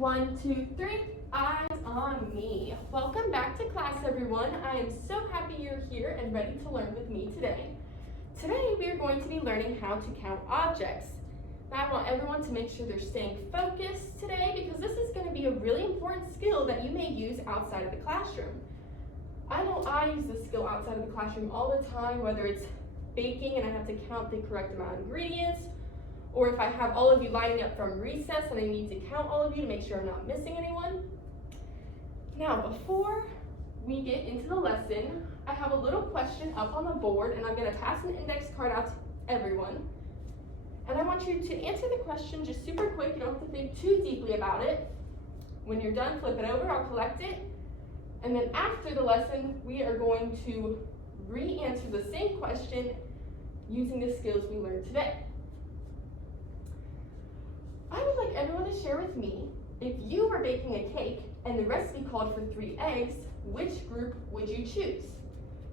1, 2, 3, eyes on me. Welcome back to class, everyone. I am so happy you're here and ready to learn with me today. Today, we are going to be learning how to count objects. Now, I want everyone to make sure they're staying focused today because this is going to be a really important skill that you may use outside of the classroom. I know I use this skill outside of the classroom all the time, whether it's baking and I have to count the correct amount of ingredients, or if I have all of you lining up from recess and I need to count all of you to make sure I'm not missing anyone. Now, before we get into the lesson, I have a little question up on the board and I'm going to pass an index card out to everyone. And I want you to answer the question just super quick. You don't have to think too deeply about it. When you're done, flip it over, I'll collect it. And then after the lesson, we are going to re-answer the same question using the skills we learned today. I would like everyone to share with me, if you were baking a cake and the recipe called for 3 eggs, which group would you choose?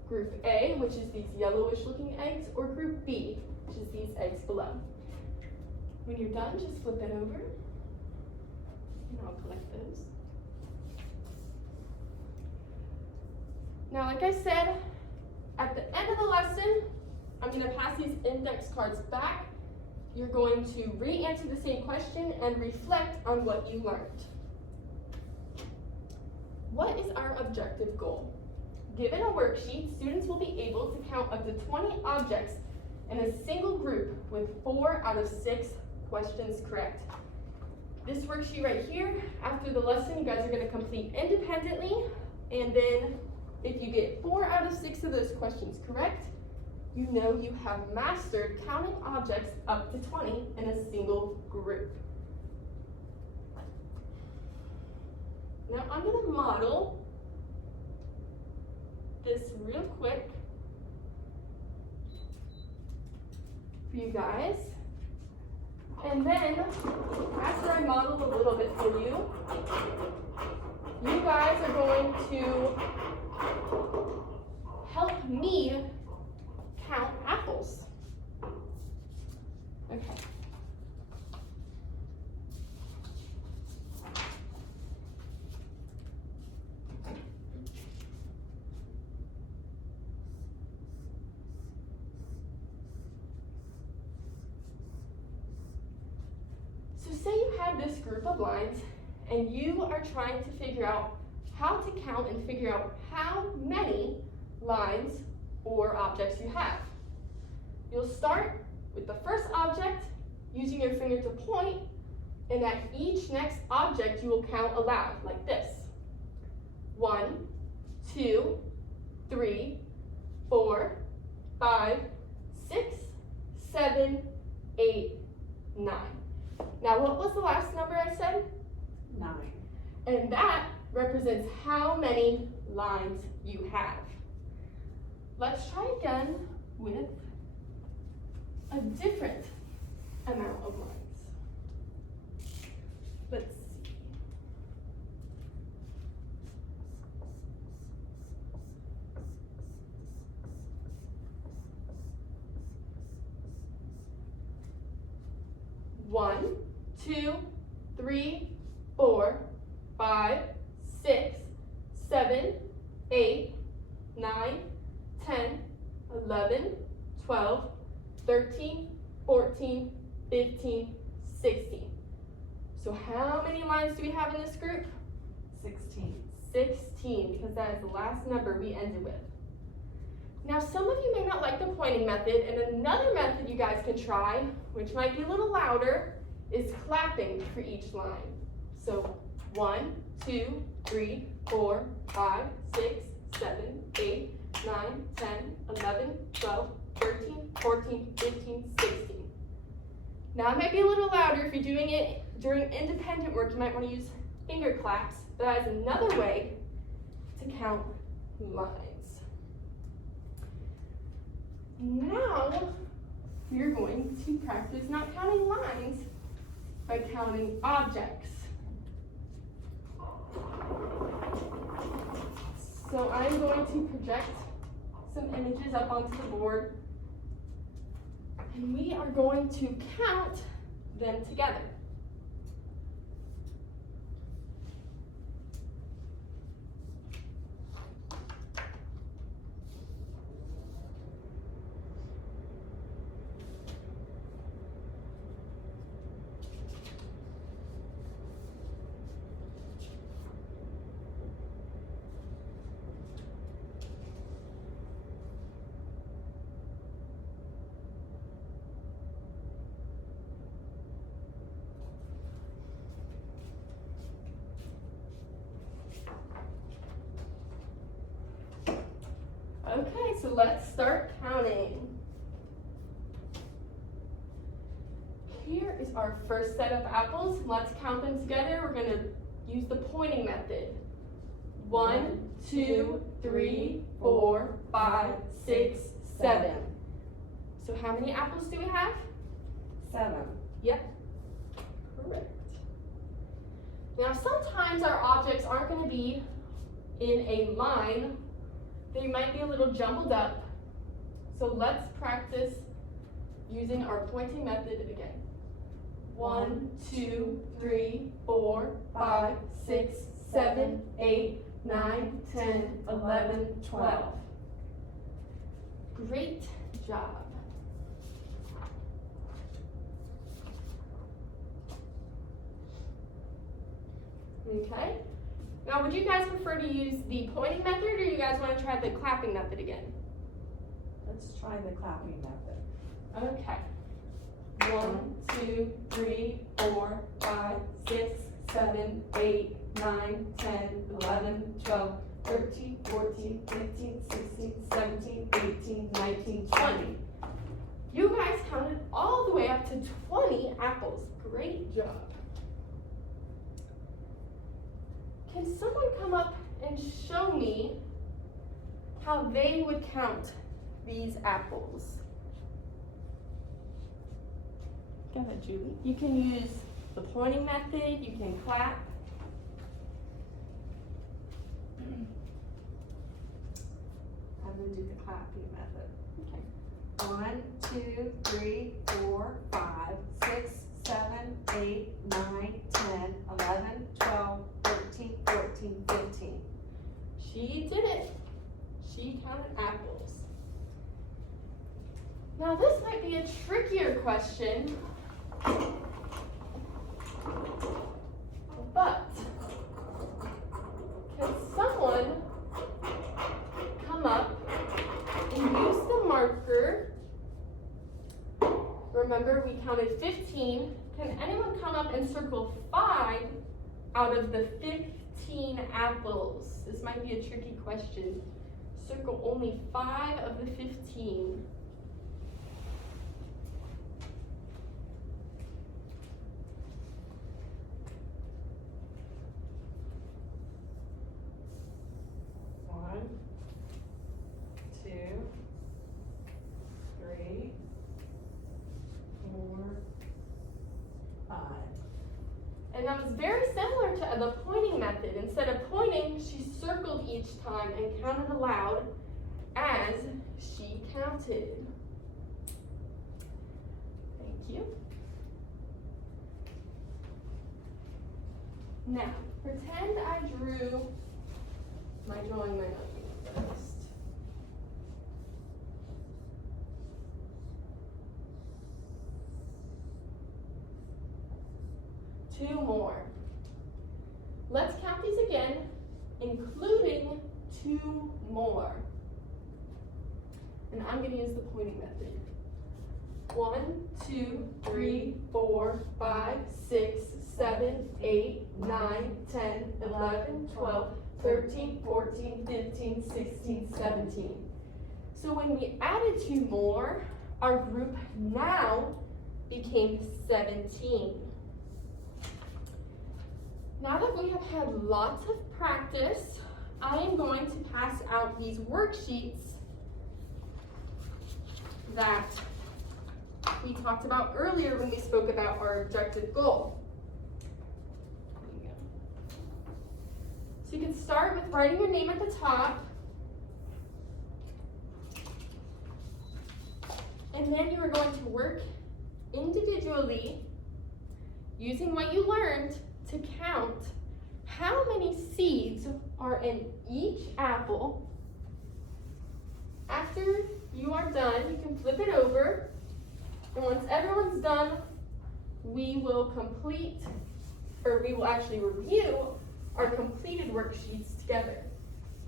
Group A, which is these yellowish looking eggs, or group B, which is these eggs below? When you're done, just flip it over, and I'll collect those. Now, like I said, at the end of the lesson, I'm going to pass these index cards back. You're going to re-answer the same question and reflect on what you learned. What is our objective goal? Given a worksheet, students will be able to count up to 20 objects in a single group with 4 out of 6 questions correct. This worksheet right here, after the lesson, you guys are going to complete independently, and then if you get 4 out of 6 of those questions correct, you know you have mastered counting objects up to 20 in a single group. Now I'm going to model this real quick for you guys. And then, after I model a little bit for you, you guys are going to help me count apples. Okay. So say you have this group of lines and you are trying to figure out how to count and figure out how many lines or objects you have. You'll start with the first object using your finger to point, and at each next object you will count aloud like this. 1, 2, 3, 4, 5, 6, 7, 8, 9. Now what was the last number I said? 9. And that represents how many lines you have. Let's try again with a different amount of lines. Let's see. One, 2, 3, 4, 5, 6, 7, 8, 9, 10, 11, 12, 13, 14, 15, 16. So how many lines do we have in this group? 16. 16, because that is the last number we ended with. Now, some of you may not like the pointing method, and another method you guys can try, which might be a little louder, is clapping for each line. So 1, 2, 3, 4, 5, 6, 7, 8, 9, 10, 11, 12, 13, 14, 15, 16. Now it might be a little louder if you're doing it during independent work. You might want to use finger claps, but that is another way to count lines. Now we're going to practice not counting lines, but counting objects. So I'm going to project some images up onto the board, and we are going to count them together. so let's start counting. Here is our first set of apples. Let's count them together. We're going to use the pointing method. 1, 2, 3, 4, 5, 6, 7. So how many apples do we have? 7. Yep, correct. Now sometimes our objects aren't going to be in a line. They might be a little jumbled up. So let's practice using our pointing method again. 1, 2, 3, 4, 5, 6, 7, 8, 9, 10, 11, 12. Great job. Okay. Now, would you guys prefer to use the pointing method, or you guys want to try the clapping method again? Let's try the clapping method. Okay. 1, 2, 3, 4, 5, 6, 7, 8, 9, 10, 11, 12, 13, 14, 15, 16, 17, 18, 19, 20. You guys counted all the way up to 20 apples. Great job. Can someone come up and show me how they would count these apples? Go ahead, Julie. You can use the pointing method, you can clap. I'm going to do the clapping method. Okay. 1, 2, 3, 4, 5, 6, 7, 8, 9, 10, 11, 12, 13, 14, 15. She did it. She counted apples. Now this might be a trickier question, but can someone come up and use the marker? Remember, we counted 15. Can anyone come up and circle 5 out of the 15 apples? This might be a tricky question. Circle only 5 of the 15. One, 2, 3, 4, 5. And that was very similar to the pointing method. Instead of pointing, she circled each time and counted aloud as she counted. Thank you. Now, pretend I drew my drawing my notebook first. Two more. Let's count these again, including 2 more. And I'm going to use the pointing method. 1, 2, 3, 4, 5, 6, 7, 8, 9, 10, 11, 12, 13, 14, 15, 16, 17. So when we added 2 more, our group now became 17. Now that we have had lots of practice, I am going to pass out these worksheets that we talked about earlier when we spoke about our objective goal. There you go. So you can start with writing your name at the top, and then you are going to work individually using what you learned to count how many seeds are in each apple. After you are done, you can flip it over, and once everyone's done, we will actually review our completed worksheets together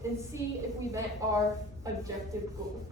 and see if we met our objective goal.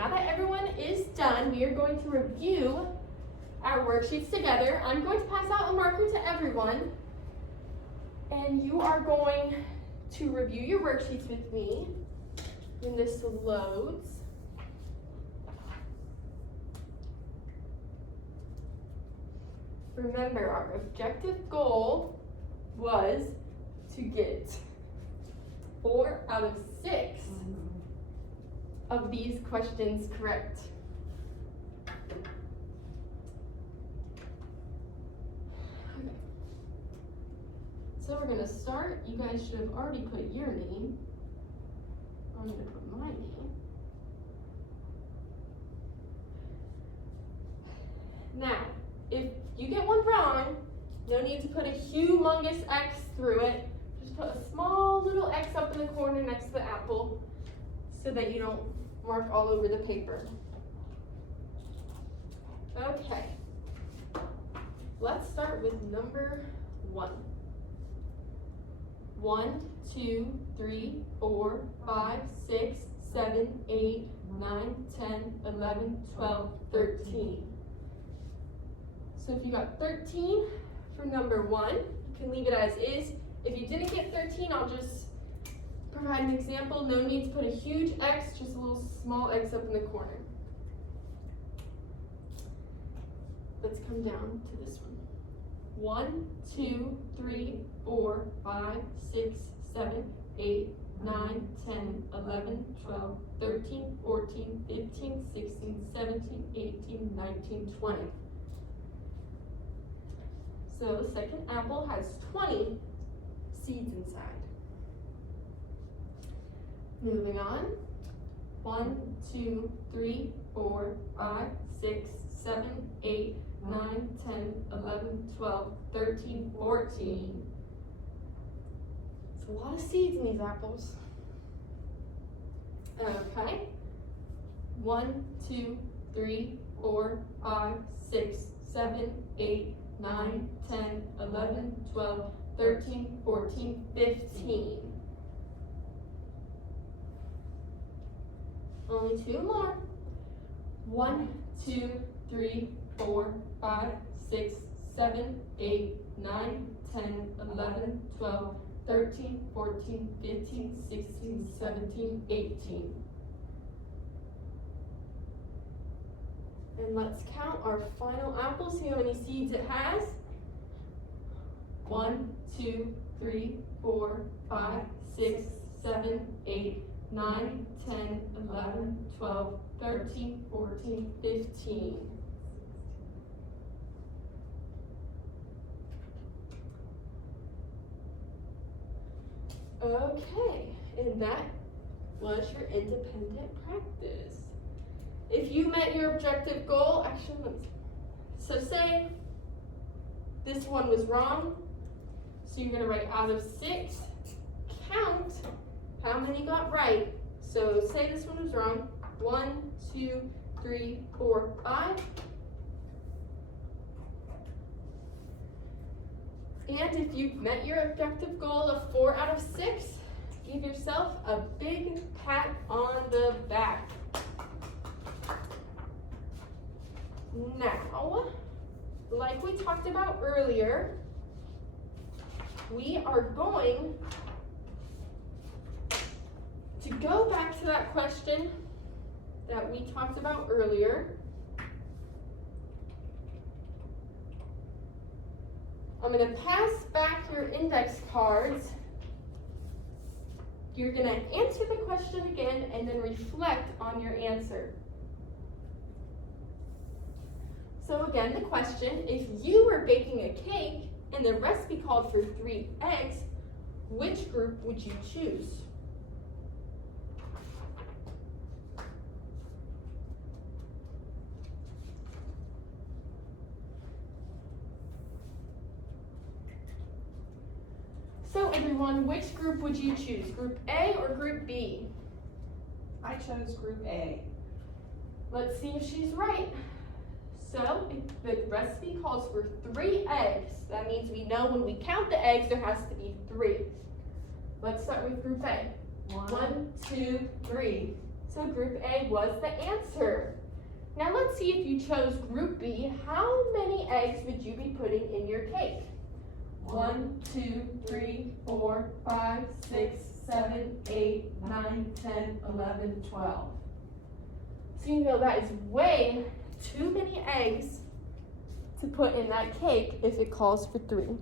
now that everyone is done, we are going to review our worksheets together. I'm going to pass out a marker to everyone, and you are going to review your worksheets with me when this loads. Remember, our objective goal was to get 4 out of 6 of these questions correct. Okay. So we're gonna start. You guys should have already put your name. I'm gonna put my name. Now, if you get one wrong, no need to put a humongous X through it. Just put a small little X up in the corner next to the apple so that you don't mark all over the paper. Okay, let's start with number 1. 1, 2, 3, 4, 5, 6, 7, 8, 9, 10, 11, 12, 13. So if you got 13 for number 1, you can leave it as is. If you didn't get 13, I'll just provide an example. No need to put a huge X, just a little small X up in the corner. Let's come down to this one. 1, 2, 3, 4, 5, 6, 7, 8, 9, 10, 11, 12, 13, 14, 15, 16, 17, 18, 19, 20. So the second apple has 20 seeds inside. Moving on. 1, 2, 3, 4, 5, 6, 7, 8, 9, 10, 11, 12, 13, 14. It's a lot of seeds in these apples. Okay. 1, 2, 3, 4, 5, 6, 7, 8, 9, 10, 11, 12, 13, 14, 15. Only 2 more. 1, 2, 3, 4, 5, 6, 7, 8, 9, 10, 11, 12, 13, 14, 15, 16, 17, 18. And let's count our final apple, see how many seeds it has. 1, 2, 3, 4, 5, 6, 7, 8, 9, 10, 11, 12, 13, 14, 15. Okay, and that was your independent practice. If you met your objective goal, actually, so say this one was wrong, so you're gonna write out of 6, count how many got right. So say this one was wrong, 1, 2, 3, 4, 5. And if you've met your objective goal of 4 out of 6, give yourself a big pat on the back. Now, like we talked about earlier, we are going to go back to that question that we talked about earlier. I'm going to pass back your index cards. You're going to answer the question again and then reflect on your answer. So again, the question, if you were baking a cake and the recipe called for 3 eggs, which group would you choose? So everyone, which group would you choose? Group A or Group B? I chose group A. Let's see if she's right. So if the recipe calls for 3 eggs, that means we know when we count the eggs, there has to be 3. Let's start with Group A. 1, 2, 3. So group A was the answer. Now let's see if you chose group B. How many eggs would you be putting in your cake? 1, 2, 3, 4, 5, 6, 7, 8, 9, 10, 11, 12. So you know that is way too many eggs to put in that cake if it calls for 3.